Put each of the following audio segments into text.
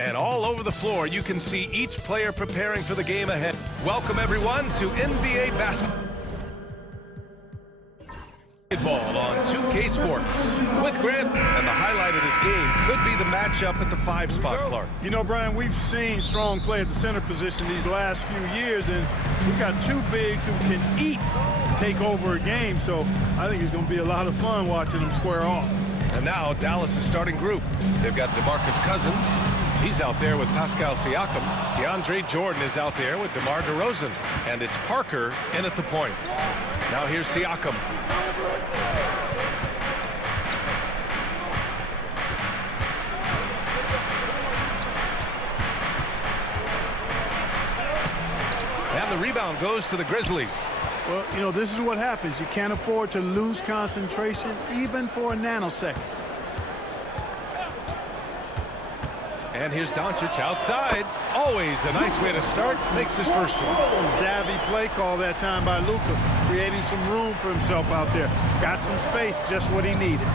And all over the floor, you can see each player preparing for the game ahead. Welcome, everyone, to NBA basketball on 2K Sports with Grant. And the highlight of this game could be the matchup at the 5 spot, Clark. You know, Brian, we've seen strong play at the center position these last few years, and we've got two bigs who can each take over a game. So I think it's going to be a lot of fun watching them square off. And now Dallas' starting group. They've got DeMarcus Cousins. He's out there with Pascal Siakam. DeAndre Jordan is out there with DeMar DeRozan. And it's Parker in at the point. Now here's Siakam. And the rebound goes to the Grizzlies. Well, you know, this is what happens. You can't afford to lose concentration even for a nanosecond. And here's Doncic outside. Always a nice way to start. Makes his first one. Savvy play call that time by Luka, creating some room for himself out there. Got some space, just what he needed.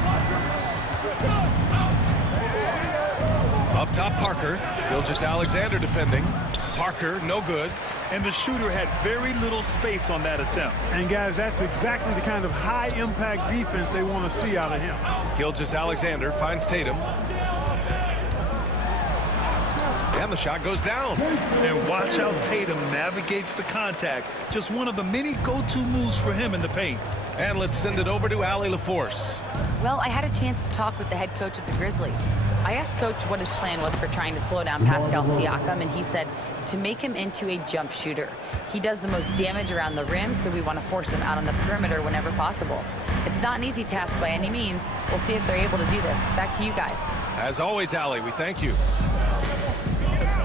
Up top, Parker. Gilgeous-Alexander defending. Parker, no good. And the shooter had very little space on that attempt. And, guys, that's exactly the kind of high-impact defense they want to see out of him. Gilgeous-Alexander finds Tatum. And the shot goes down. And watch how Tatum navigates the contact. Just one of the many go-to moves for him in the paint. And let's send it over to Allie LaForce. Well, I had a chance to talk with the head coach of the Grizzlies. I asked Coach what his plan was for trying to slow down Pascal Siakam, and he said to make him into a jump shooter. He does the most damage around the rim, so we want to force him out on the perimeter whenever possible. It's not an easy task by any means. We'll see if they're able to do this. Back to you guys. As always, Allie, we thank you.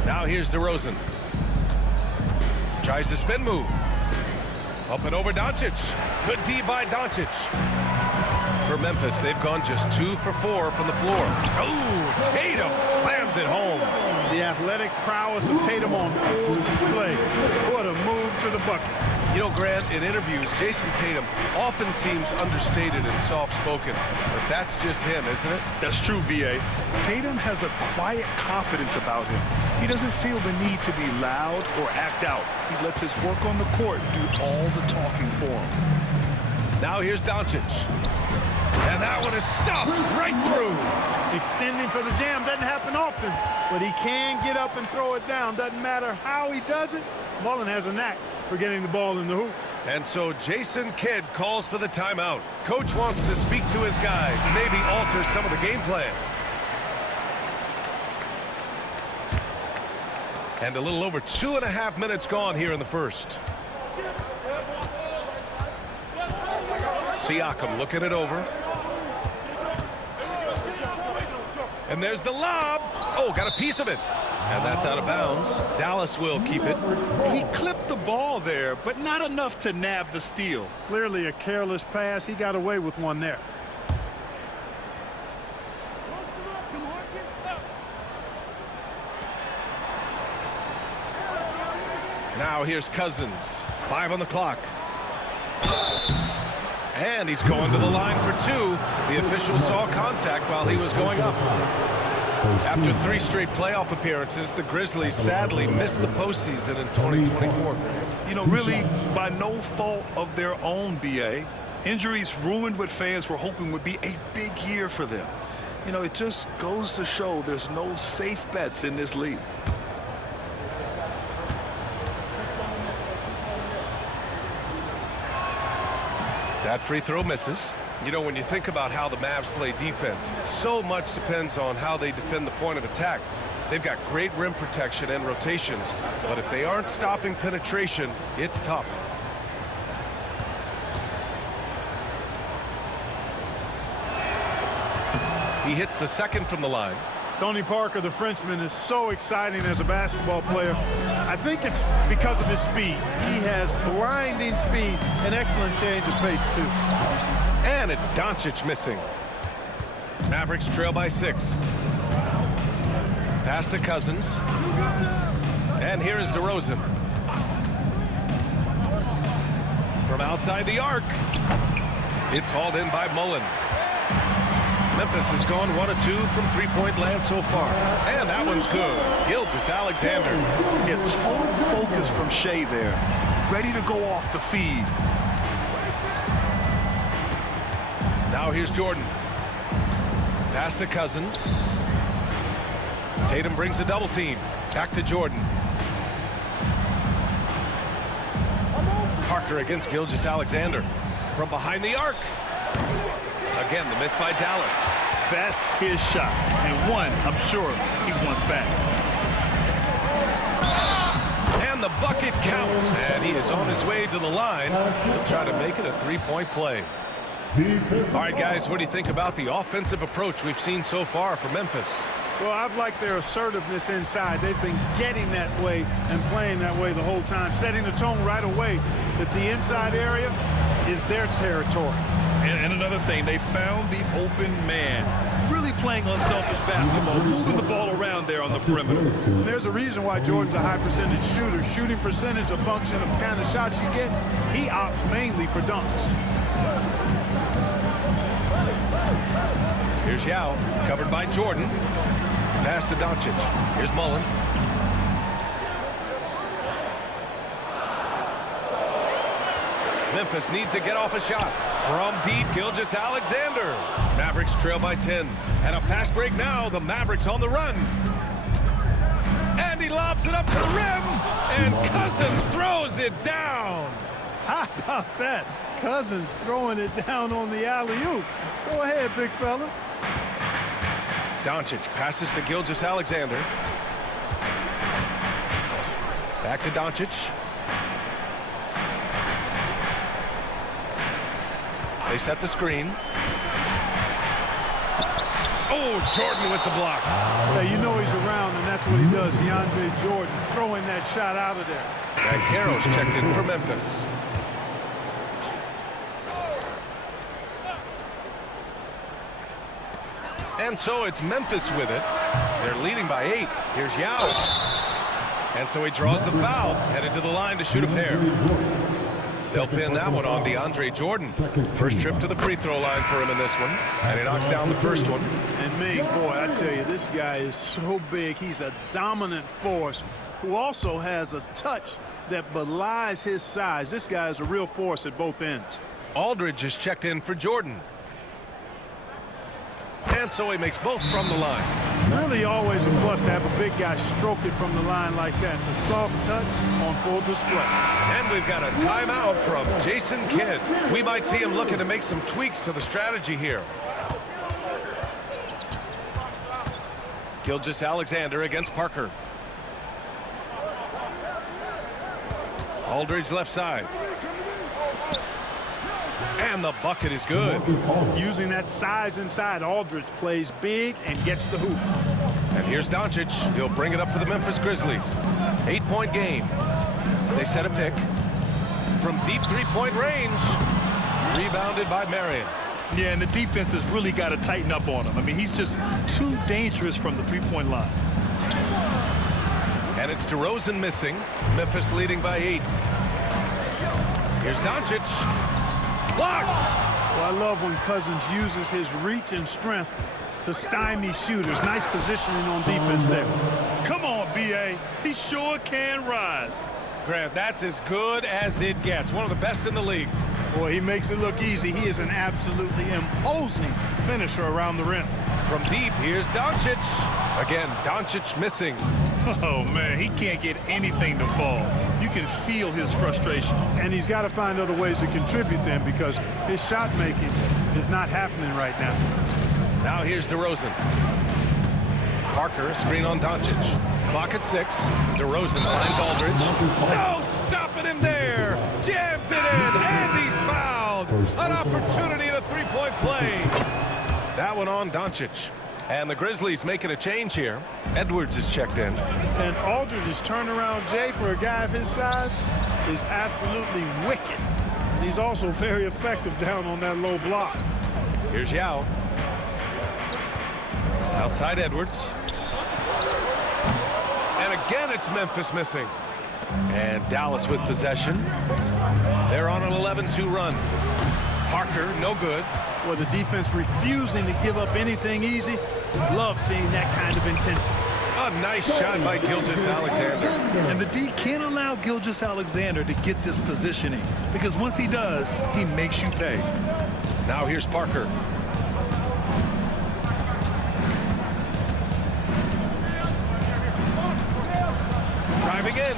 Now here's DeRozan. Tries the spin move. Up and over Doncic. Good D by Doncic. For Memphis, they've gone just 2 for 4 from the floor. Oh, Tatum slams it home. The athletic prowess of Tatum on full display. What a move to the bucket. You know, Grant, in interviews, Jason Tatum often seems understated and soft-spoken, but that's just him, isn't it? That's true, B.A. Tatum has a quiet confidence about him. He doesn't feel the need to be loud or act out. He lets his work on the court do all the talking for him. Now here's Doncic. And that one is stuffed right through. Extending for the jam doesn't happen often, but he can get up and throw it down. Doesn't matter how he does it. Mullen has a knack for getting the ball in the hoop. And so Jason Kidd calls for the timeout. Coach wants to speak to his guys, maybe alter some of the game plan. And a little over 2.5 minutes gone here in the first. Siakam looking it over. And there's the lob. Oh, got a piece of it. And that's out of bounds. Dallas will keep it. He clipped the ball there, but not enough to nab the steal. Clearly a careless pass. He got away with one there. Now here's Cousins. 5 on the clock. And he's going to the line for 2. The official saw contact while he was going up. After 3 straight playoff appearances, the Grizzlies sadly missed the postseason in 2024. You know, really by no fault of their own, B.A. Injuries ruined what fans were hoping would be a big year for them. You know, it just goes to show there's no safe bets in this league. That free throw misses. You know, when you think about how the Mavs play defense, so much depends on how they defend the point of attack. They've got great rim protection and rotations, but if they aren't stopping penetration, it's tough. He hits the second from the line. Tony Parker, the Frenchman, is so exciting as a basketball player. I think it's because of his speed. He has blinding speed and excellent change of pace, too. And it's Doncic missing. Mavericks trail by 6. Pass to Cousins. And here is DeRozan. From outside the arc. It's hauled in by Mullen. Memphis has gone 1 of 2 from three-point land so far. And that one's good. Gilgeous-Alexander. Yeah, total focus from Shea there. Ready to go off the feed. Now here's Jordan. Pass to Cousins. Tatum brings a double team. Back to Jordan. Parker against Gilgeous-Alexander. From behind the arc. Again, the miss by Dallas. That's his shot. And one, I'm sure, he wants back. And the bucket counts. And he is on his way to the line. He'll try to make it a three-point play. All right, guys, what do you think about the offensive approach we've seen so far from Memphis? Well, I've liked their assertiveness inside. They've been getting that way and playing that way the whole time, setting the tone right away that the inside area is their territory. And another thing, they found the open man. Really playing unselfish basketball, moving the ball around there on the perimeter. There's a reason why Jordan's a high percentage shooter. Shooting percentage a function of the kind of shots you get. He opts mainly for dunks. Here's Yao, covered by Jordan. Pass to Doncic. Here's Mullen. Memphis needs to get off a shot. From deep, Gilgeous-Alexander. Mavericks trail by 10. And a fast break now. The Mavericks on the run. And he lobs it up to the rim. And Cousins throws it down. How about that? Cousins throwing it down on the alley-oop. Go ahead, big fella. Doncic passes to Gilgeous-Alexander. Back to Doncic. They set the screen. Oh, Jordan with the block. Hey, you know he's around, and that's what he does. DeAndre Jordan throwing that shot out of there. And Caro's checked in for Memphis. And so it's Memphis with it. They're leading by 8. Here's Yao. And so he draws the foul, headed to the line to shoot a pair. They'll pin that one on DeAndre Jordan. First trip to the free throw line for him in this one. And he knocks down the first one. And Ming, boy, I tell you, this guy is so big. He's a dominant force who also has a touch that belies his size. This guy is a real force at both ends. Aldridge is checked in for Jordan. And so he makes both from the line. Really always a plus to have a big guy stroke it from the line like that. The soft touch on full display. And we've got a timeout from Jason Kidd. We might see him looking to make some tweaks to the strategy here. Gilgeous-Alexander against Parker. Aldridge left side. And the bucket is good. Using that size inside, Aldridge plays big and gets the hoop. And here's Doncic. He'll bring it up for the Memphis Grizzlies. 8-point game. They set a pick. From deep three-point range. Rebounded by Marion. Yeah, and the defense has really got to tighten up on him. I mean, he's just too dangerous from the three-point line. And it's DeRozan missing. Memphis leading by 8. Here's Doncic. Blocked! Well, I love when Cousins uses his reach and strength to stymie shooters. Nice positioning on defense there. Come on, B.A. He sure can rise. Grant, that's as good as it gets. One of the best in the league. Boy, he makes it look easy. He is an absolutely imposing finisher around the rim. From deep, here's Doncic. Again, Doncic missing. Oh, man, he can't get anything to fall. You can feel his frustration. And he's got to find other ways to contribute then because his shot making is not happening right now. Now here's DeRozan. Parker, a screen on Doncic. Clock at 6. DeRozan finds Aldridge. No, stopping him there. Jams it in, and he's fouled. An opportunity in a three-point play. That one on Doncic. And the Grizzlies making a change here. Edwards is checked in. And Aldridge's turnaround, Jay, for a guy of his size, is absolutely wicked. And he's also very effective down on that low block. Here's Yao. Outside Edwards. And again, it's Memphis missing. And Dallas with possession. They're on an 11-2 run. Parker, no good. where the defense refusing to give up anything easy. Love seeing that kind of intensity. A nice shot by Gilgeous-Alexander. And the D can't allow Gilgeous-Alexander to get this positioning, because once he does, he makes you pay. Now here's Parker. Driving in,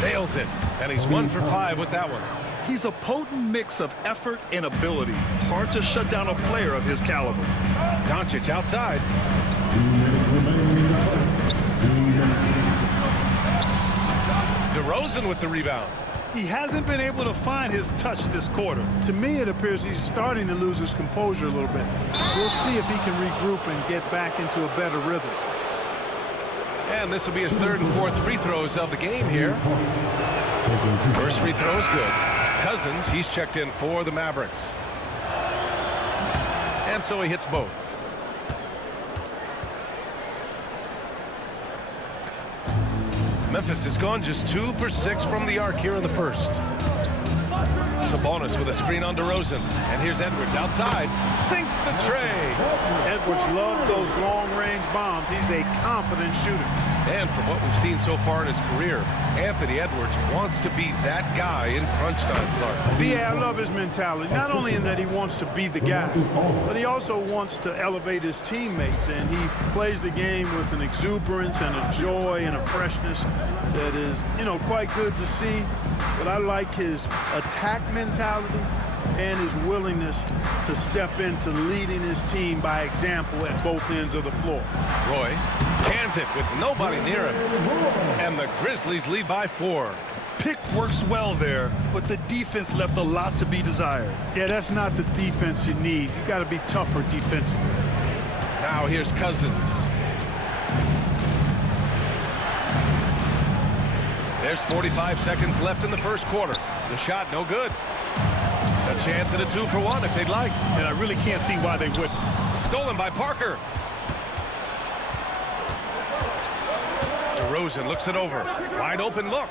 nails it, and he's 1 for 5 with that one. He's a potent mix of effort and ability. Hard to shut down a player of his caliber. Doncic outside. DeRozan with the rebound. He hasn't been able to find his touch this quarter. To me, it appears he's starting to lose his composure a little bit. We'll see if he can regroup and get back into a better rhythm. And this will be his 3rd and 4th free throws of the game here. First free throw is good. Cousins, he's checked in for the Mavericks. And so he hits both. Memphis has gone just 2 for 6 from the arc here in the first. Sabonis with a screen on DeRozan. And here's Edwards outside. Sinks the tray. Edwards loves those long-range bombs. He's a confident shooter. And from what we've seen so far in his career, Anthony Edwards wants to be that guy in crunch time, Clark. Yeah, I love his mentality. Not only in that he wants to be the guy, but he also wants to elevate his teammates. And he plays the game with an exuberance and a joy and a freshness that is, quite good to see. But I like his attack mentality and his willingness to step into leading his team by example at both ends of the floor. Roy cans it with nobody near him. And the Grizzlies lead by 4. Pick works well there, but the defense left a lot to be desired. Yeah, that's not the defense you need. You got to be tougher defensively. Now here's Cousins. There's 45 seconds left in the first quarter. The shot no good. A chance at a 2 for 1 if they'd like. And I really can't see why they wouldn't. Stolen by Parker. DeRozan looks it over. Wide open look.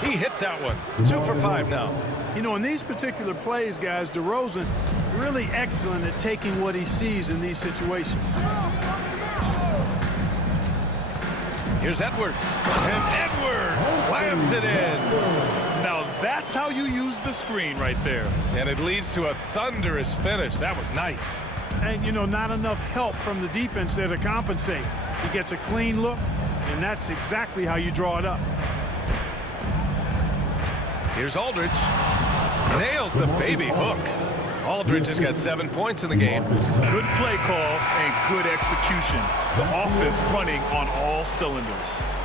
He hits that one. 2 for 5 now. In these particular plays, guys, DeRozan really excellent at taking what he sees in these situations. Here's Edwards. And Edwards slams it in. Now that's how you use the screen right there. And it leads to a thunderous finish. That was nice. And, not enough help from the defense there to compensate. He gets a clean look, and that's exactly how you draw it up. Here's Aldridge. Nails the baby hook. Aldridge has got 7 points in the game. Good play call and good execution. The offense running on all cylinders.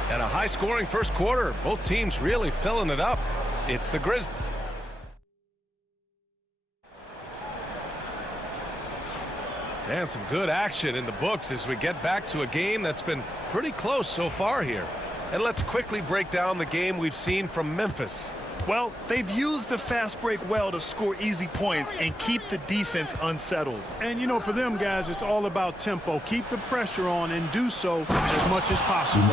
And a high-scoring first quarter. Both teams really filling it up. It's the Grizzlies. And some good action in the books as we get back to a game that's been pretty close so far here. And let's quickly break down the game we've seen from Memphis. Well, they've used the fast break well to score easy points and keep the defense unsettled. And, for them, guys, it's all about tempo. Keep the pressure on and do so as much as possible.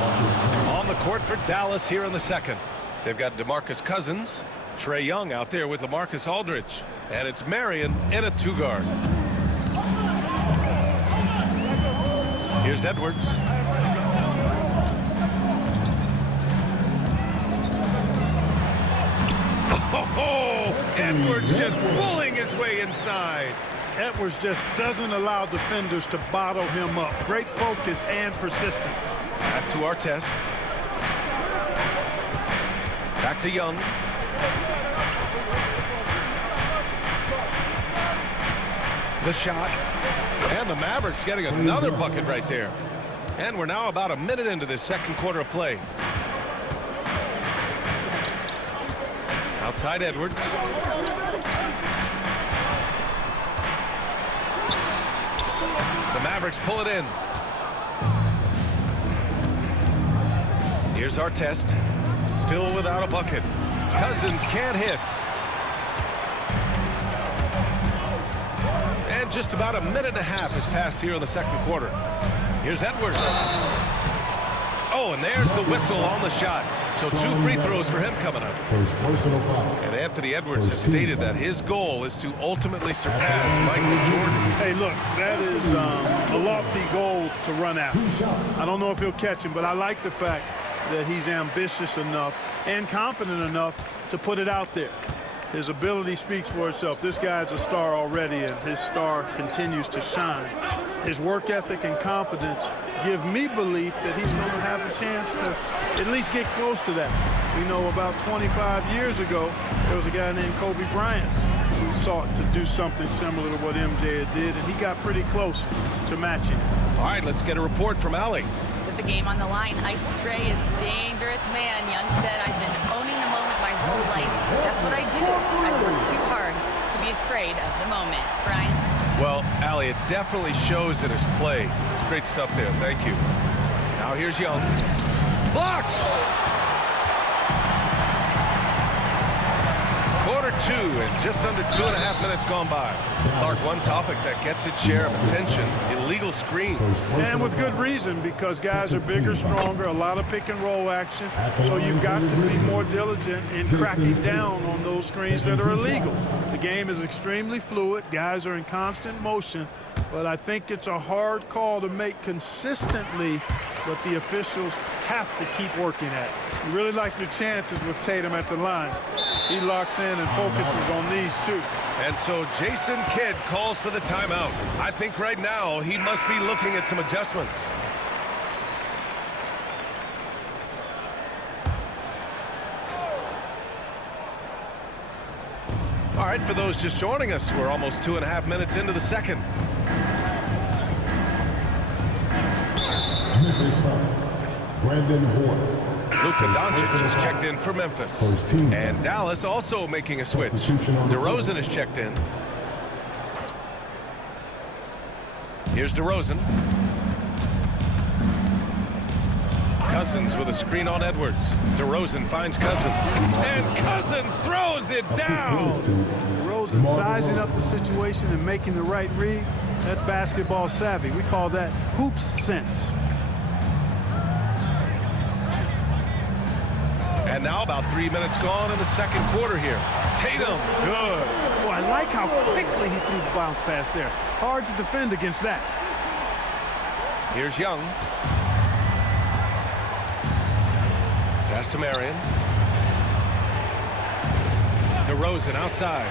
On the court for Dallas here in the second. They've got DeMarcus Cousins, Trae Young out there with LaMarcus Aldridge. And it's Marion in a 2-guard. Here's Edwards. Oh, Edwards just pulling his way inside. Edwards just doesn't allow defenders to bottle him up. Great focus and persistence. Pass to Artest. Back to Young. The shot. And the Mavericks getting another bucket right there. And we're now about a minute into this second quarter of play. Outside Edwards. The Mavericks pull it in. Here's Artest. Still without a bucket. Cousins can't hit. And just about a minute and a half has passed here in the second quarter. Here's Edwards. Oh, and there's the whistle on the shot. So 2 free throws for him coming up. And Anthony Edwards has stated that his goal is to ultimately surpass Michael Jordan. Hey, look, that is a lofty goal to run after. I don't know if he'll catch him, but I like the fact that he's ambitious enough and confident enough to put it out there. His ability speaks for itself. This guy's a star already, and his star continues to shine. His work ethic and confidence give me belief that he's going to have a chance to at least get close to that. We know about 25 years ago, there was a guy named Kobe Bryant who sought to do something similar to what MJ did, and he got pretty close to matching. All right, let's get a report from Allie. With the game on the line, Ice Trey is dangerous man. Young said, I've been owning the moment my whole life. That's what I do. I've worked too hard to be afraid of the moment. Brian? Well, Allie, it definitely shows in his play. It's great stuff there. Thank you. Now here's Young. Blocked! Quarter 2 and just under 2.5 minutes gone by. Clark, one topic that gets its share of attention, illegal screens. And with good reason, because guys are bigger, stronger, a lot of pick and roll action. So you've got to be more diligent in cracking down on those screens that are illegal. The game is extremely fluid. Guys are in constant motion. But I think it's a hard call to make consistently, but the officials have to keep working at it. You really like your chances with Tatum at the line. He locks in and focuses on these two. And so Jason Kidd calls for the timeout. I think right now he must be looking at some adjustments. All right, for those just joining us, we're almost 2.5 minutes into the second. Luka Doncic has checked in for Memphis. And Dallas also making a switch. DeRozan is checked in. Here's DeRozan. Cousins with a screen on Edwards. DeRozan finds Cousins. And Cousins throws it down. DeRozan sizing up the situation and making the right read. That's basketball savvy. We call that hoops sense. And now about 3 minutes gone in the second quarter here. Tatum, good. Boy, I like how quickly he threw the bounce pass there. Hard to defend against that. Here's Young. Pass to Marion. DeRozan outside.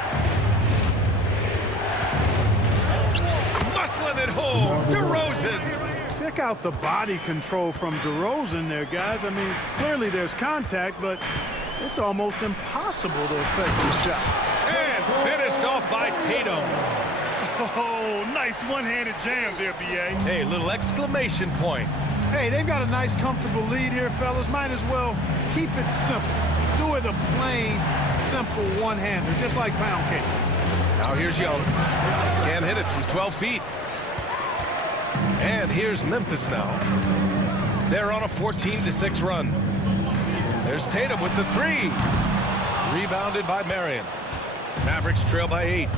Muscling it home. DeRozan. Check out the body control from DeRozan there, guys. I mean, clearly there's contact, but it's almost impossible to affect this shot. And finished off by Tatum. Oh, nice one-handed jam there, B.A. Hey, little exclamation point. Hey, they've got a nice, comfortable lead here, fellas. Might as well keep it simple. Do it a plain, simple one-hander, just like pound cake. Now here's Young. Can't hit it from 12 feet. And here's Memphis now. They're on a 14-6 run. There's Tatum with the 3. Rebounded by Marion. Mavericks trail by 8.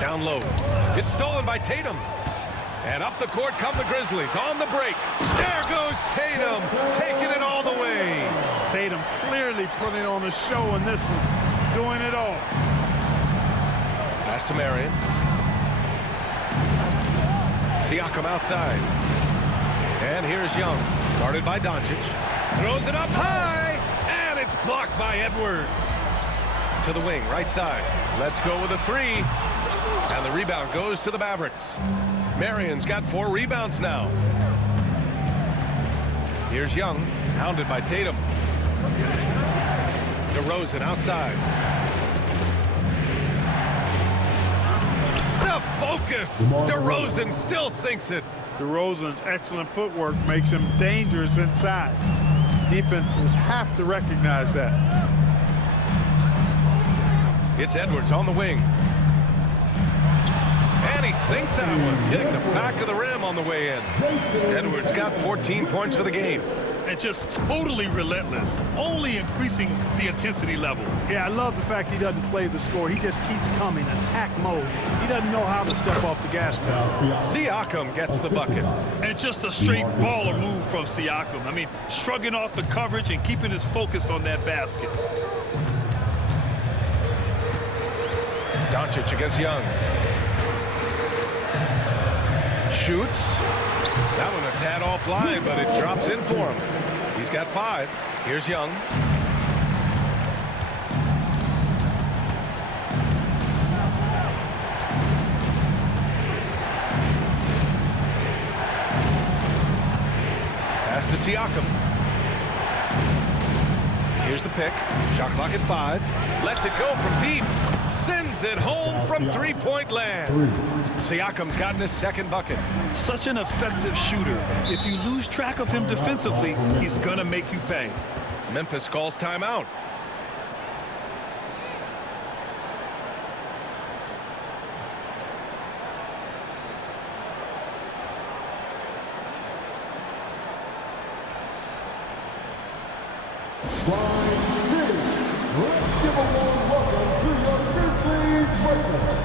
Down low. It's stolen by Tatum. And up the court come the Grizzlies on the break. There goes Tatum, taking it all the way. Tatum clearly putting on a show in this one, doing it all. Pass to Marion. Siakam outside. And here's Young, guarded by Doncic. Throws it up high, and it's blocked by Edwards. To the wing, right side. Let's go with a 3. And the rebound goes to the Mavericks. Marion's got 4 rebounds now. Here's Young, hounded by Tatum. DeRozan outside. The focus. DeRozan still sinks it. DeRozan's excellent footwork makes him dangerous inside. Defenses have to recognize that. It's Edwards on the wing. And he sinks that one, hitting the back of the rim on the way in. Edwards got 14 points for the game. and just totally relentless, only increasing the intensity level. Yeah, I love the fact he doesn't play the score. He just keeps coming, attack mode. He doesn't know how to step off the gas pedal. Siakam gets the bucket. And just a straight baller move from Siakam. I mean, shrugging off the coverage and keeping his focus on that basket. Doncic against Young. Shoots. That one a tad offline, but it drops in for him. He's got 5. Here's Young. Pass to Siakam. Here's the pick. Shot clock at 5. Lets it go from deep. Sends it home from three-point land. Siakam's gotten his second bucket. Such an effective shooter. If you lose track of him defensively, he's gonna make you pay. Memphis calls timeout. Let's give a warm welcome to your Grizzlies president.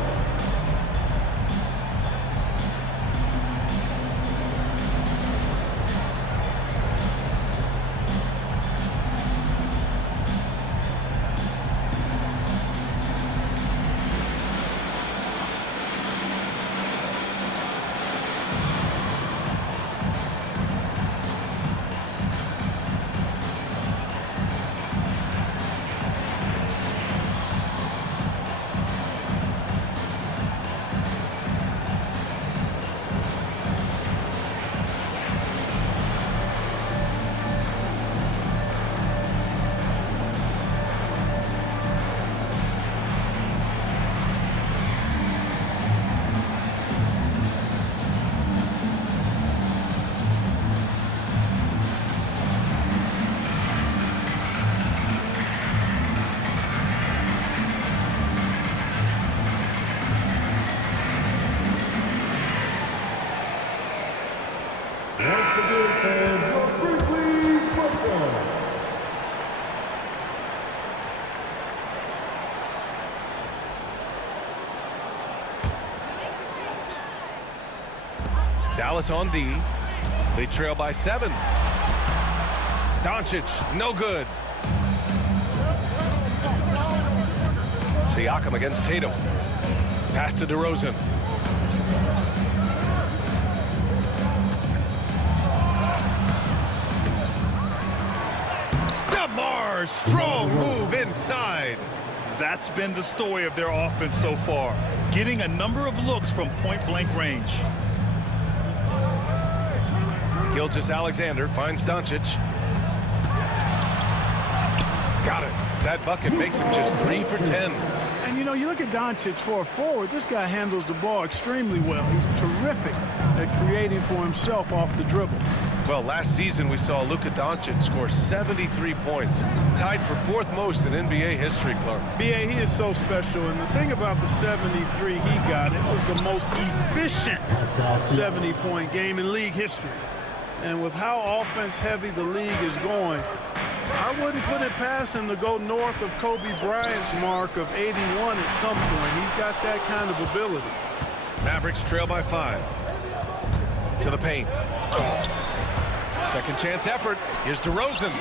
Dallas on D. They trail by 7. Doncic, no good. Siakam against Tatum. Pass to DeRozan. DeMar, strong move inside. That's been the story of their offense so far, getting a number of looks from point-blank range. Gilgeous-Alexander finds Doncic. Got it. That bucket makes him just 3 for 10. And, you know, you look at Doncic for a forward, this guy handles the ball extremely well. He's terrific at creating for himself off the dribble. Well, last season we saw Luka Doncic score 73 points, tied for 4th most in NBA history, Clark. B.A., he is so special, and the thing about the 73 he got, it was the most efficient 70-point game in league history. And with how offense-heavy the league is going, I wouldn't put it past him to go north of Kobe Bryant's mark of 81 at some point. He's got that kind of ability. Mavericks trail by 5. To the paint. Second chance effort. Here's DeRozan.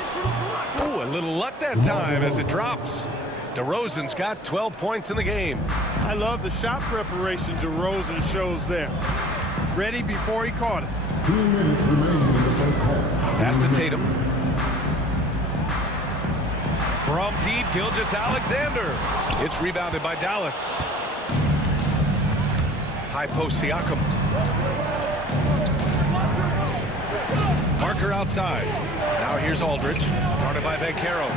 Ooh, a little luck that time as it drops. DeRozan's got 12 points in the game. I love the shot preparation DeRozan shows there. Ready before he caught it. 2 minutes remaining in the first half. Pass to Tatum. From deep, Gilgeous-Alexander. It's rebounded by Dallas. High post, Siakam. Marker outside. Now here's Aldridge. Guarded by Banchero.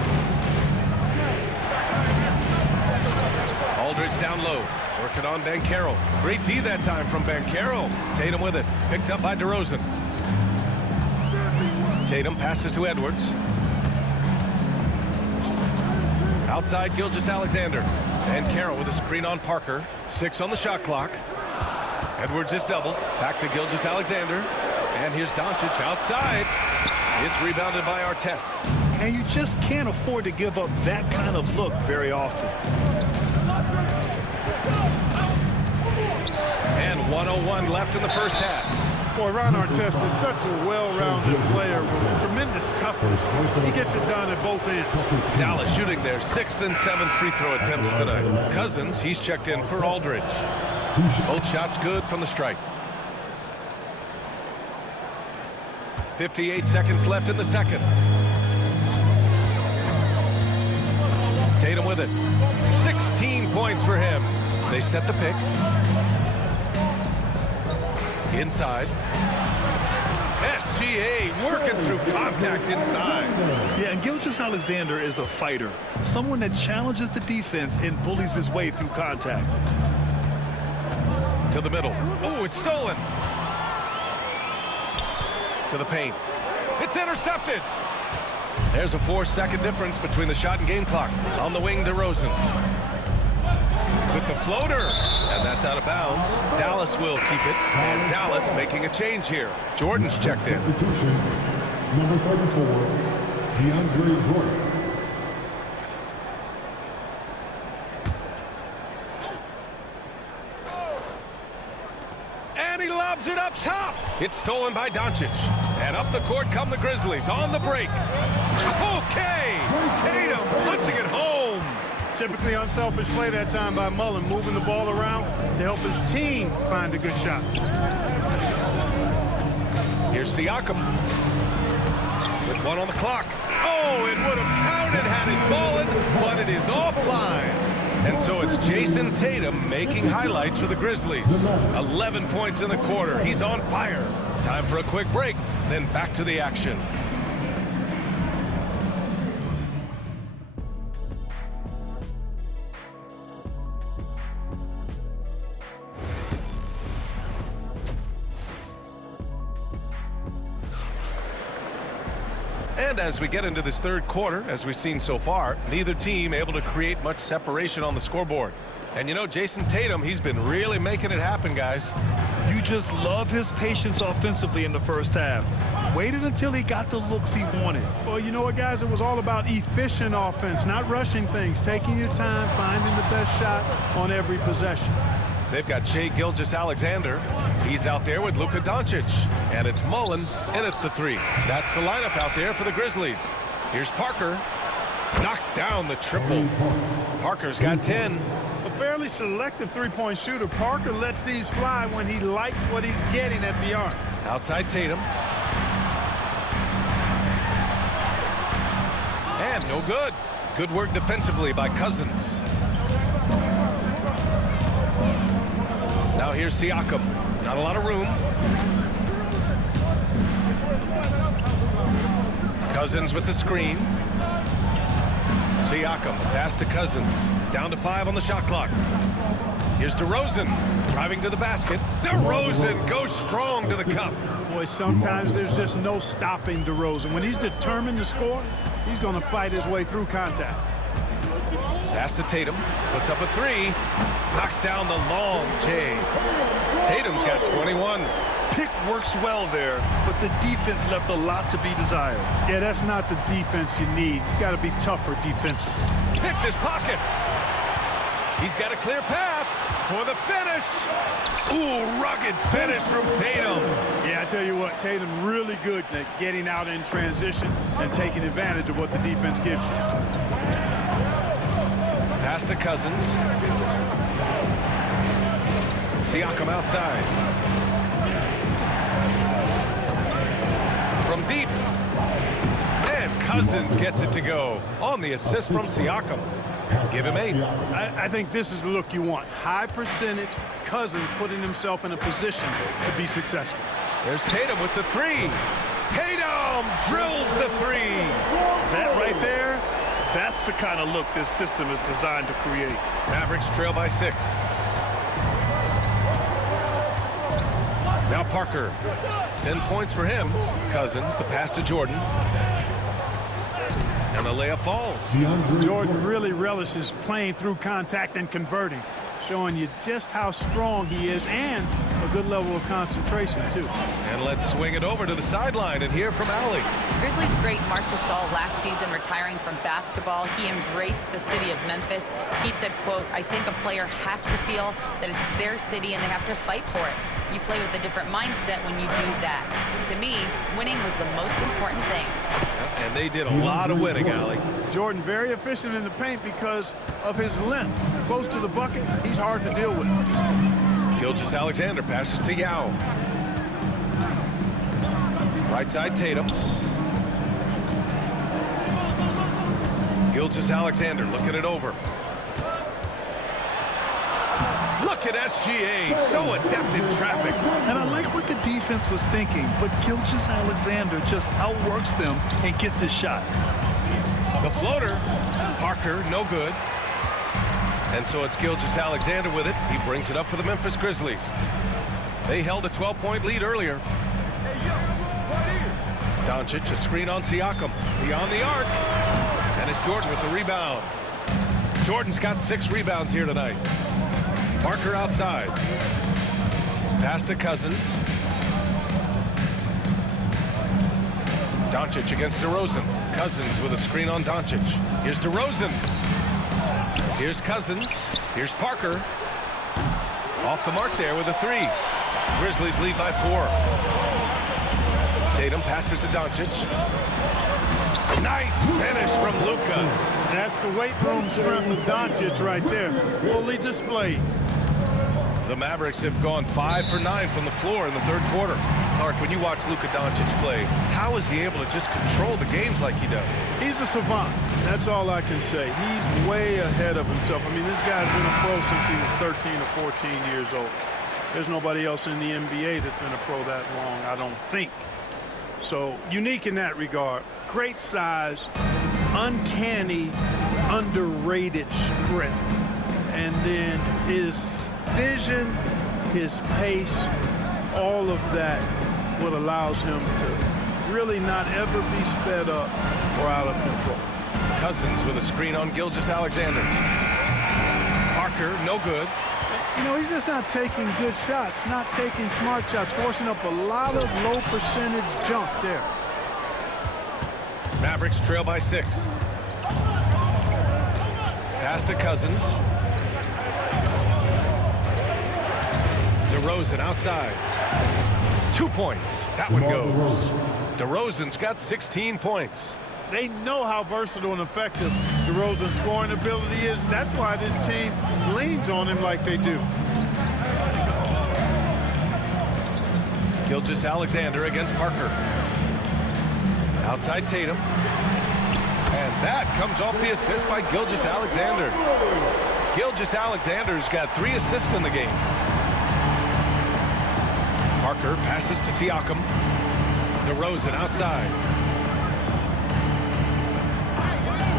Aldridge down low. Working on Banchero. Great D that time from Banchero. Tatum with it. Picked up by DeRozan. Tatum passes to Edwards. Outside Gilgeous-Alexander. Banchero with a screen on Parker. 6 on the shot clock. Edwards is doubled. Back to Gilgeous-Alexander. And here's Doncic outside. It's rebounded by Artest. And you just can't afford to give up that kind of look very often. And 1:01 left in the first half. Boy, Ron Artest is such a well-rounded player with tremendous toughness. He gets it done at both ends. Dallas shooting their 6th and 7th free throw attempts tonight. Cousins, he's checked in for Aldridge. Both shots good from the strike. 58 seconds left in the second. Tatum with it. 16 points for him. They set the pick. Inside. SGA working through contact inside. Yeah, and Gwl Alexander is a fighter. Someone that challenges the defense and bullies his way through contact. To the middle. Oh, it's stolen. To the paint. It's intercepted. There's a 4-second difference between the shot and game clock. On the wing, DeRozan. With the floater. And that's out of bounds. Dallas will keep it. And Dallas making a change here. Jordan's checked in. Substitution, number 34, Jordan. And he lobs it up top. It's stolen by Doncic. And up the court come the Grizzlies on the break. Okay. Tatum punching it home. Typically unselfish play that time by Mullen, moving the ball around to help his team find a good shot. Here's Siakam. With 1 on the clock. Oh, it would have counted had it fallen, but it is offline. And so it's Jason Tatum making highlights for the Grizzlies. 11 points in the quarter. He's on fire. Time for a quick break, then back to the action. And as we get into this third quarter, as we've seen so far, neither team able to create much separation on the scoreboard. And you know, Jason Tatum, he's been really making it happen, guys. You just love his patience offensively in the first half. Waited until he got the looks he wanted. Well, you know what, guys? It was all about efficient offense, not rushing things, taking your time, finding the best shot on every possession. They've got Gwl Alexander. He's out there with Luka Doncic. And it's Mullen in at the 3. That's the lineup out there for the Grizzlies. Here's Parker. Knocks down the triple. Parker's got 10. A fairly selective three-point shooter. Parker lets these fly when he likes what he's getting at the arc. Outside Tatum. And no good. Good work defensively by Cousins. Now here's Siakam. Not a lot of room. Cousins with the screen. Siakam, pass to Cousins. Down to 5 on the shot clock. Here's DeRozan, driving to the basket. DeRozan goes strong to the cup. Boy, sometimes there's just no stopping DeRozan. When he's determined to score, he's going to fight his way through contact. Pass to Tatum, puts up a 3, knocks down the long J. Tatum's got 21. Pick works well there, but the defense left a lot to be desired. Yeah, that's not the defense you need. You got to be tougher defensively. Picked his pocket. He's got a clear path for the finish. Ooh, rugged finish from Tatum. Yeah, I tell you what, Tatum really good at getting out in transition and taking advantage of what the defense gives you. Pass to Cousins. Siakam outside. From deep. And Cousins gets it to go on the assist from Siakam. Give him 8. I think this is the look you want. High percentage, Cousins putting himself in a position to be successful. There's Tatum with the 3. Tatum drills the 3. That right there, that's the kind of look this system is designed to create. Mavericks trail by 6. Now Parker. 10 points for him. Cousins, the pass to Jordan. And the layup falls. Jordan really relishes playing through contact and converting, showing you just how strong he is and a good level of concentration, too. And let's swing it over to the sideline and hear from Allie. Grizzlies great Marc Gasol last season retiring from basketball. He embraced the city of Memphis. He said, quote, "I think a player has to feel that it's their city and they have to fight for it. You play with a different mindset when you do that. To me, winning was the most important thing." And they did a lot of winning, Allie. Jordan very efficient in the paint because of his length. Close to the bucket, he's hard to deal with. Gilgeous-Alexander passes to Yao. Right side Tatum. Gilgeous-Alexander looking it over. Look at SGA, so adept in traffic. And I like what the defense was thinking, but Gilgeous-Alexander just outworks them and gets his shot. The floater, Parker, no good. And so it's Gilgeous-Alexander with it. He brings it up for the Memphis Grizzlies. They held a 12-point lead earlier. Doncic, a screen on Siakam. Beyond the arc. And it's Jordan with the rebound. Jordan's got 6 rebounds here tonight. Parker outside. Pass to Cousins. Doncic against DeRozan. Cousins with a screen on Doncic. Here's DeRozan. Here's Cousins. Here's Parker. Off the mark there with a 3. Grizzlies lead by 4. Tatum passes to Doncic. Nice finish from Luka. That's the weight room strength of Doncic right there. Fully displayed. The Mavericks have gone 5 for 9 from the floor in the third quarter. Clark, when you watch Luka Doncic play, how is he able to just control the games like he does? He's a savant. That's all I can say. He's way ahead of himself. I mean, this guy's been a pro since he was 13 or 14 years old. There's nobody else in the NBA that's been a pro that long, I don't think. So, unique in that regard. Great size, uncanny, underrated strength. And then his vision, his pace, all of that what allows him to really not ever be sped up or out of control. Cousins with a screen on Gilgeous-Alexander. Parker, no good. You know, he's just not taking good shots, not taking smart shots, forcing up a lot of low percentage jump there. Mavericks trail by 6. Pass to Cousins. DeRozan outside. 2 points. That one goes. DeRozan's got 16 points. They know how versatile and effective DeRozan's scoring ability is. That's why this team leans on him like they do. Gilgeous-Alexander against Parker. Outside Tatum. And that comes off the assist by Gilgeous-Alexander. Gilgeous-Alexander's got 3 assists in the game. Parker passes to Siakam. DeRozan outside.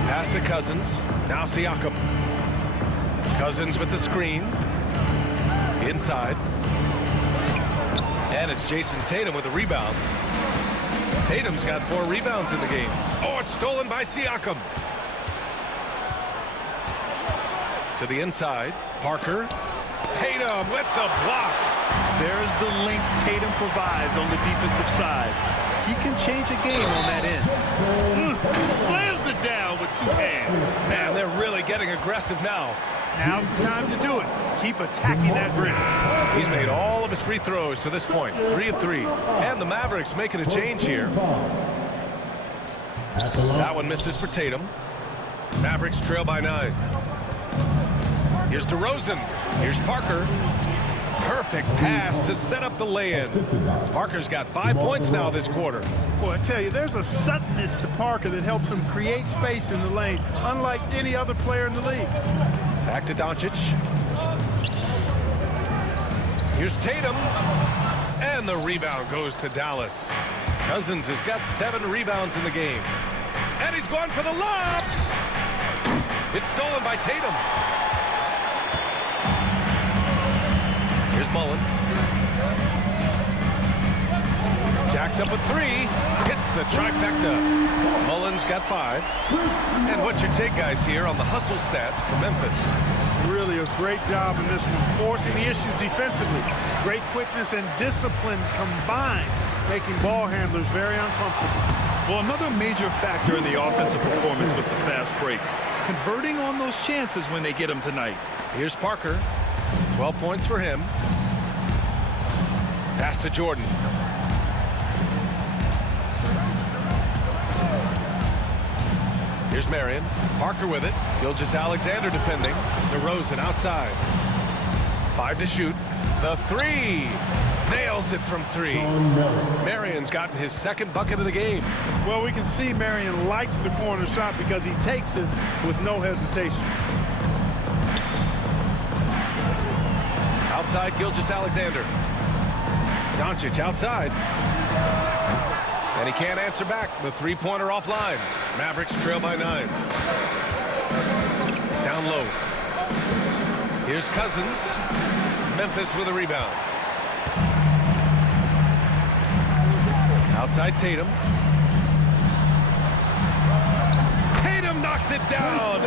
Pass to Cousins. Now Siakam. Cousins with the screen. Inside. And it's Jason Tatum with a rebound. Tatum's got 4 rebounds in the game. Oh, it's stolen by Siakam. To the inside. Parker. Tatum with the block. There's the length Tatum provides on the defensive side. He can change a game on that end. Slams it down with 2 hands. Man, they're really getting aggressive now. Now's the time to do it. Keep attacking that rim. He's made all of his free throws to this point. 3 of 3. And the Mavericks making a change here. That one misses for Tatum. Mavericks trail by 9. Here's DeRozan. Here's Parker. Perfect pass to set up the lay-in. Parker's got 5 points now this quarter. Boy, I tell you, there's a suddenness to Parker that helps him create space in the lane, unlike any other player in the league. Back to Doncic. Here's Tatum. And the rebound goes to Dallas. Cousins has got 7 rebounds in the game. And he's going for the lob. It's stolen by Tatum. Here's Mullen. Jacks up with 3. Hits the trifecta. Mullen's got 5. And what's your take, guys, here on the hustle stats for Memphis? Really a great job in this one, forcing the issue defensively. Great quickness and discipline combined, making ball handlers very uncomfortable. Well, another major factor in the offensive performance was the fast break. Converting on those chances when they get them tonight. Here's Parker. 12 points for him. Pass to Jordan. Here's Marion. Parker with it. Gilgeous-Alexander defending. DeRozan outside. 5 to shoot. The three. Nails it from 3. Marion's gotten his second bucket of the game. Well, we can see Marion likes the corner shot because he takes it with no hesitation. Outside Gilgeous-Alexander. Doncic outside. And he can't answer back. The three-pointer offline. Mavericks trail by 9. Down low. Here's Cousins. Memphis with a rebound. Outside Tatum. Tatum knocks it down.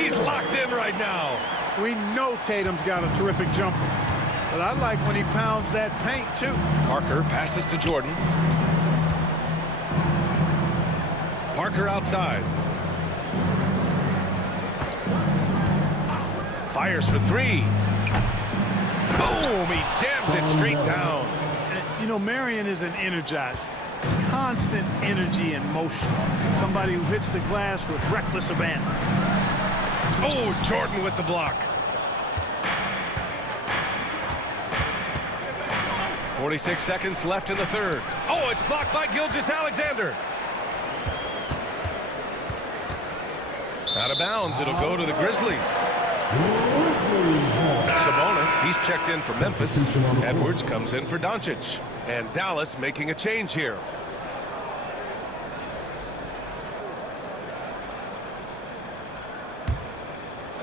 He's locked in right now. We know Tatum's got a terrific jumper, but I like when he pounds that paint too. Parker passes to Jordan. Parker outside. Fires for 3. Boom! He jams it straight down. You know, Marion is an energizer. Constant energy and motion. Somebody who hits the glass with reckless abandon. Oh, Jordan with the block. 46 seconds left in the third. Oh, it's blocked by Gilgeous-Alexander. Out of bounds, it'll go to the Grizzlies. Sabonis, he's checked in for Memphis. Edwards comes in for Doncic. And Dallas making a change here.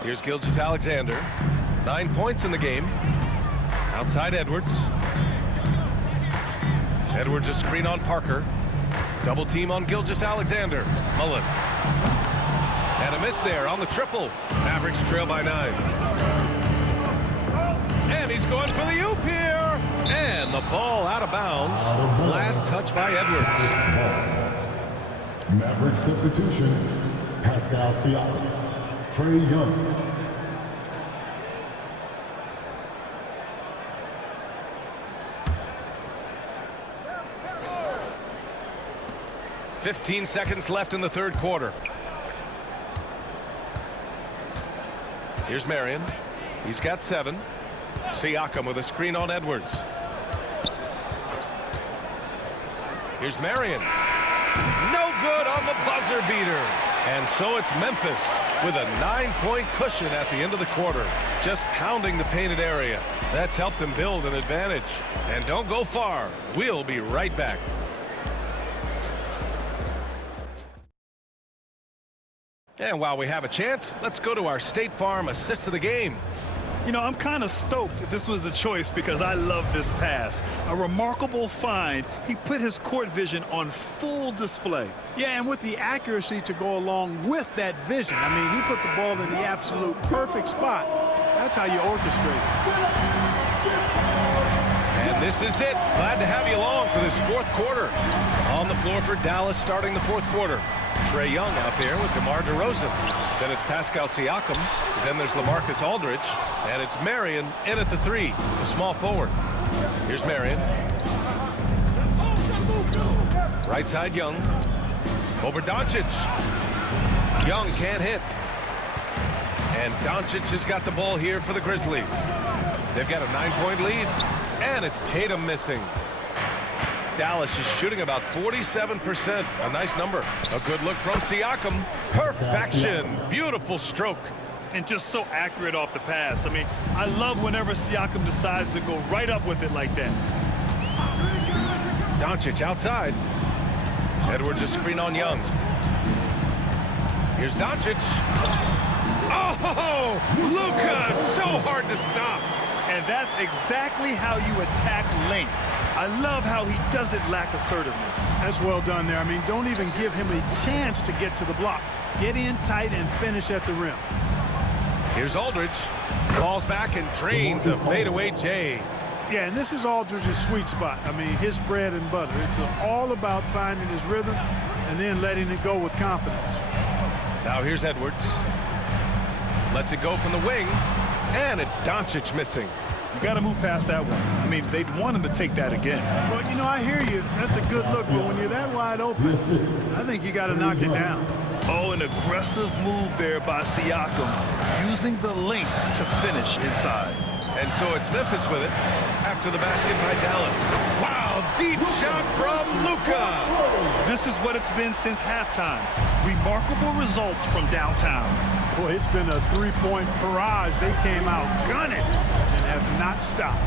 Here's Gilgeous-Alexander. 9 points in the game. Outside Edwards. Edwards a screen on Parker. Double team on Gilgeous-Alexander. Mullen. And a miss there on the triple. Mavericks trail by 9. And he's going for the oop here. And the ball out of bounds. Last touch by Edwards. Maverick substitution. Pascal Siakam. Trae Young. "15 seconds left in the third quarter. Here's Marion. He's got 7. Siakam with a screen on Edwards. Here's Marion. No good on the buzzer beater. And so it's Memphis with a 9-point cushion at the end of the quarter. Just pounding the painted area. That's helped them build an advantage. And don't go far. We'll be right back. And while we have a chance, let's go to our State Farm assist of the game. You know, I'm kind of stoked that this was a choice because I love this pass. A remarkable find. He put his court vision on full display. Yeah, and with the accuracy to go along with that vision. I mean, he put the ball in the absolute perfect spot. That's how you orchestrate it. And this is it. Glad to have you along for this fourth quarter. On the floor for Dallas starting the fourth quarter. Trae Young out there with DeMar DeRozan. Then it's Pascal Siakam. Then there's LaMarcus Aldridge. And it's Marion in at the 3, the small forward. Here's Marion. Right side Young. Over Doncic. Young can't hit. And Doncic has got the ball here for the Grizzlies. They've got a 9-point lead. And it's Tatum missing. Dallas is shooting about 47%. A nice number. A good look from Siakam. Perfection. Beautiful stroke. And just so accurate off the pass. I mean, I love whenever Siakam decides to go right up with it like that. Doncic outside. Edwards a screen on Young. Here's Doncic. Oh, Luka, so hard to stop. And that's exactly how you attack length. I love how he doesn't lack assertiveness. That's well done there. I mean, don't even give him a chance to get to the block. Get in tight and finish at the rim. Here's Aldridge. Falls back and drains a fadeaway J. Yeah, and this is Aldridge's sweet spot. I mean, his bread and butter. It's all about finding his rhythm and then letting it go with confidence. Now here's Edwards. Lets it go from the wing, and it's Doncic missing. You got to move past that one. I mean, they'd want him to take that again. Well, you know, I hear you. That's a good look, but when you're that wide open, I think you got to knock it down. Oh, an aggressive move there by Siakam, using the length to finish inside. And so it's Memphis with it after the basket by Dallas. Wow, deep shot from Luka. This is what it's been since halftime. Remarkable results from downtown. Boy, it's been a three-point barrage. They came out gunning and have not stopped.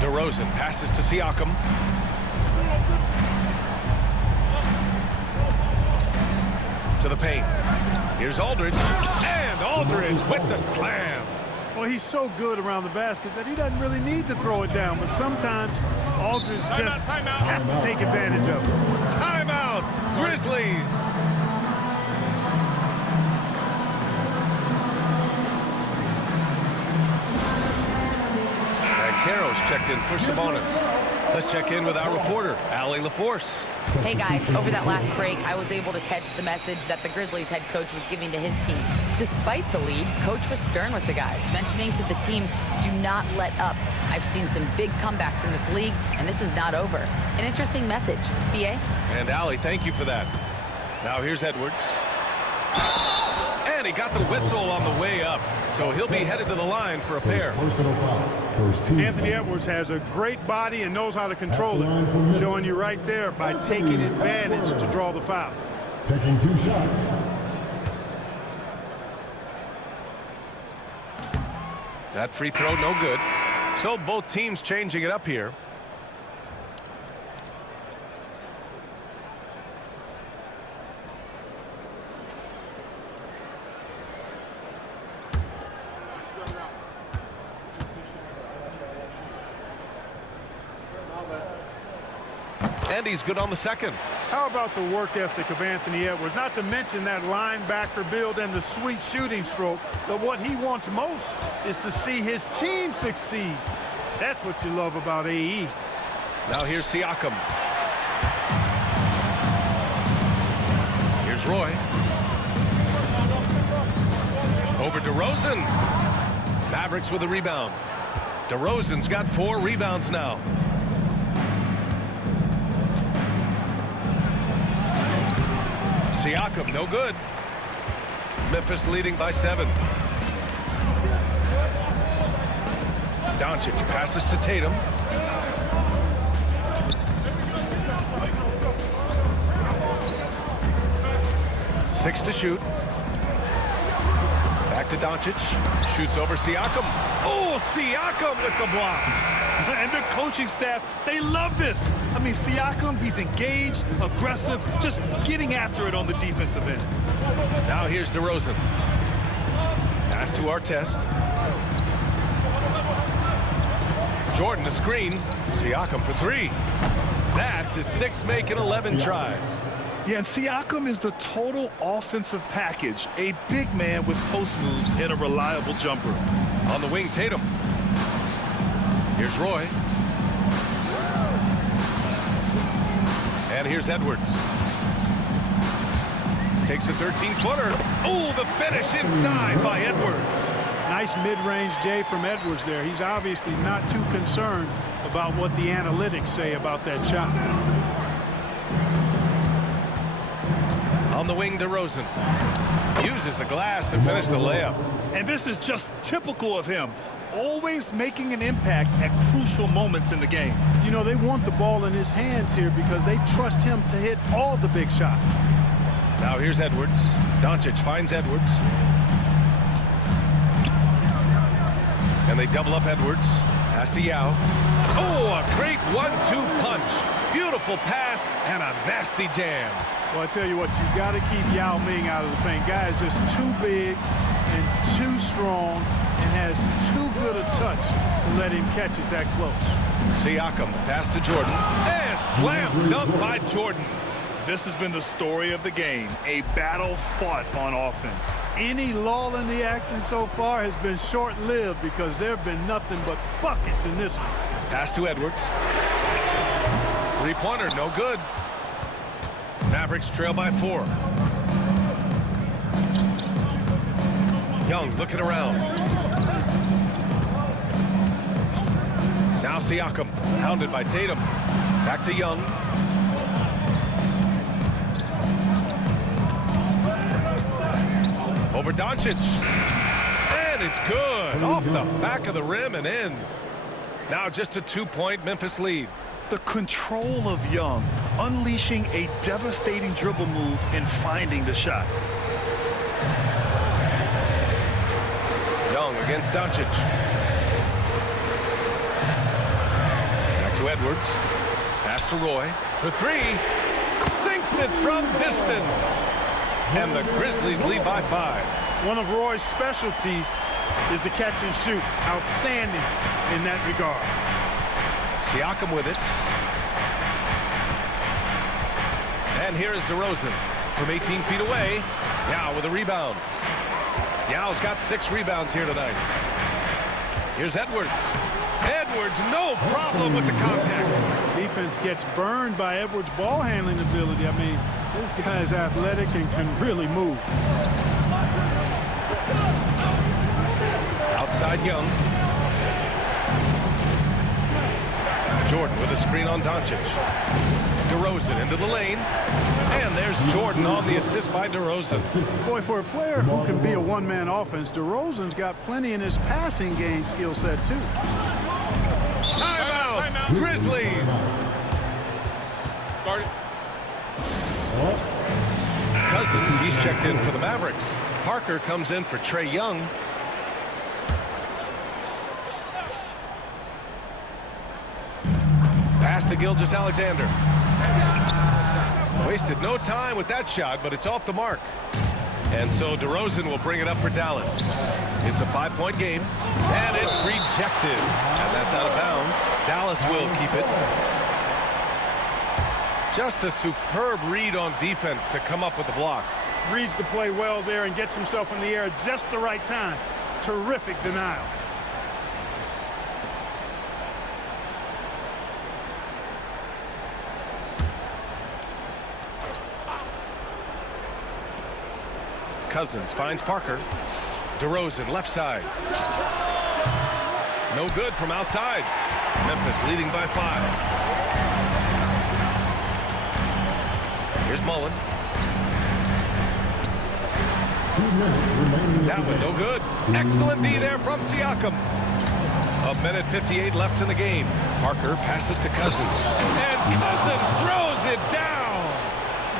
DeRozan passes to Siakam. To the paint. Here's Aldridge. And Aldridge with the slam. Well, he's so good around the basket that he doesn't really need to throw it down, but sometimes Aldridge just has to take advantage of it. Timeout, Grizzlies. And Caro's checked in for Sabonis. Let's check in with our reporter, Allie LaForce. Hey guys, over that last break, I was able to catch the message that the Grizzlies head coach was giving to his team. Despite the lead, coach was stern with the guys, mentioning to the team, do not let up. I've seen some big comebacks in this league, and this is not over. An interesting message. BA? And Allie, thank you for that. Now here's Edwards. And he got the whistle on the way up, so he'll be headed to the line for a pair. Anthony Edwards has a great body and knows how to control it, showing you right there by taking advantage to draw the foul. Taking 2 shots. That free throw, no good. So both teams changing it up here. And he's good on the second. How about the work ethic of Anthony Edwards? Not to mention that linebacker build and the sweet shooting stroke, but what he wants most is to see his team succeed. That's what you love about AE. Now here's Siakam. Here's Roy. Over DeRozan. Mavericks with a rebound. DeRozan's got 4 rebounds now. Siakam, no good. Memphis leading by 7. Doncic passes to Tatum. Six to shoot. Back to Doncic. Shoots over Siakam. Oh, Siakam with the block. And their coaching staff, they love this. I mean, Siakam, he's engaged, aggressive, just getting after it on the defensive end. Now here's DeRozan. Pass to Artest. Jordan the screen. Siakam for 3. That's his 6th make in 11 tries. Yeah, and Siakam is the total offensive package. A big man with post moves and a reliable jumper. On the wing, Tatum. Here's Roy. And here's Edwards. Takes a 13-footer. Oh, the finish inside by Edwards. Nice mid-range J from Edwards there. He's obviously not too concerned about what the analytics say about that shot. On the wing, DeRozan. Uses the glass to finish the layup. And this is just typical of him. Always making an impact at crucial moments in the game. You know, they want the ball in his hands here because they trust him to hit all the big shots. Now here's Edwards. Doncic finds Edwards. And they double up Edwards. Pass to Yao. Oh, a great 1-2 punch. Beautiful pass and a nasty jam. Well, I tell you what, you got to keep Yao Ming out of the paint. Guy is just too big and too strong and has too good a touch to let him catch it that close. Siakam, pass to Jordan. And slam dunk by Jordan. This has been the story of the game, a battle fought on offense. Any lull in the action so far has been short-lived because there have been nothing but buckets in this one. Pass to Edwards. Three-pointer, no good. Mavericks trail by 4. Young looking around. Now Siakam, hounded by Tatum. Back to Young. Over Doncic. And it's good. Off the back of the rim and in. Now just a 2-point Memphis lead. The control of Young, unleashing a devastating dribble move and finding the shot. Young against Doncic. Back to Edwards. Pass to Roy for 3. Sinks it from distance. And the Grizzlies lead by 5. One of Roy's specialties is the catch and shoot. Outstanding in that regard. Siakam with it. And here is DeRozan from 18 feet away. Yao with a rebound. Yao's got 6 rebounds here tonight. Here's Edwards. Edwards, no problem with the contact. Defense gets burned by Edwards' ball handling ability. I mean, this guy's athletic and can really move. Outside Young. Jordan with a screen on Doncic. DeRozan into the lane. And there's Jordan on the assist by DeRozan. Boy, for a player who can be a one-man offense, DeRozan's got plenty in his passing game skill set, too. Timeout, Grizzlies. Cousins, he's checked in for the Mavericks. Parker comes in for Trae Young. Pass to Gilgeous-Alexander. Wasted no time with that shot, but it's off the mark. And so DeRozan will bring it up for Dallas. It's a 5-point game, and it's rejected. And that's out of bounds. Dallas will keep it. Just a superb read on defense to come up with the block. Reads the play well there and gets himself in the air at just the right time. Terrific denial. Cousins finds Parker. DeRozan left side. No good from outside. Memphis leading by 5. Here's Mullen. That one no good. Excellent D there from Siakam. 1:58 left in the game. Parker passes to Cousins. And Cousins throws it down.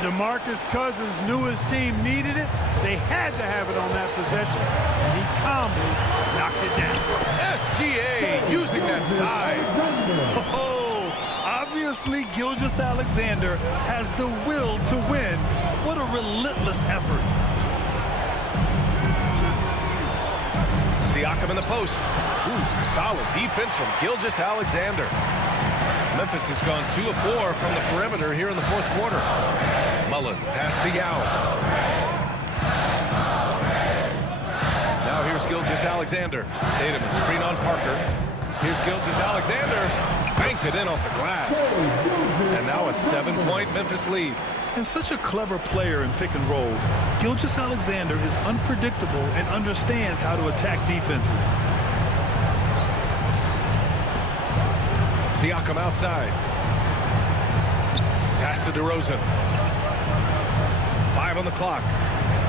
DeMarcus Cousins knew his team needed it. They had to have it on that possession, and he calmly knocked it down. SGA using that size. Oh, obviously Gilgeous-Alexander has the will to win. What a relentless effort. Siakam in the post. Ooh, some solid defense from Gilgeous-Alexander. Memphis has gone 2 of 4 from the perimeter here in the 4th quarter. Mullen, pass to Yao. Now here's Gilgeous-Alexander. Tatum, a screen on Parker. Here's Gilgeous-Alexander. Banked it in off the glass. And now a 7-point Memphis lead. And such a clever player in pick and rolls, Gilgeous-Alexander is unpredictable and understands how to attack defenses. Siakam outside. Pass to DeRozan. 5 on the clock.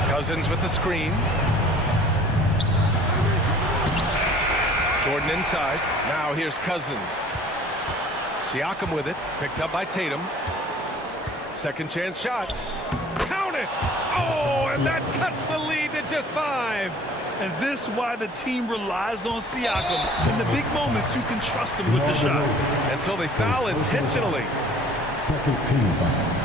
Cousins with the screen. Jordan inside. Now here's Cousins. Siakam with it. Picked up by Tatum. Second chance shot. Count it! Oh, and that cuts the lead to just 5. And this is why the team relies on Siakam. In the big moments, you can trust him with the shot. And so they foul intentionally. Second team foul.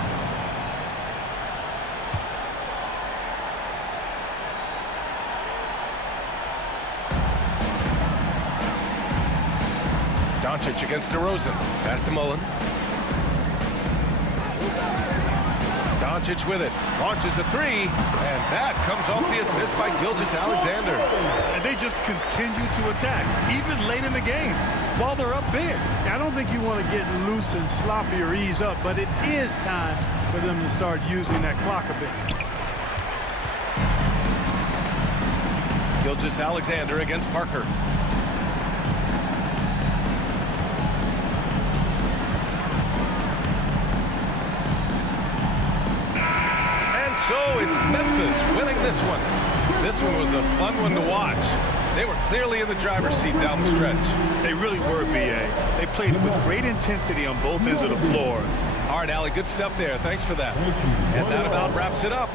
Doncic against DeRozan. Pass to Mullen. Doncic with it. Launches a three, and that comes off the assist by Gilgeous-Alexander. And they just continue to attack, even late in the game, while they're up big. I don't think you want to get loose and sloppy or ease up, but it is time for them to start using that clock a bit. Gilgeous-Alexander against Parker. And so it's Memphis winning this one. This one was a fun one to watch. They were clearly in the driver's seat down the stretch. They really were, B.A. They played with great intensity on both ends of the floor. All right, Allie, good stuff there. Thanks for that. And that about wraps it up.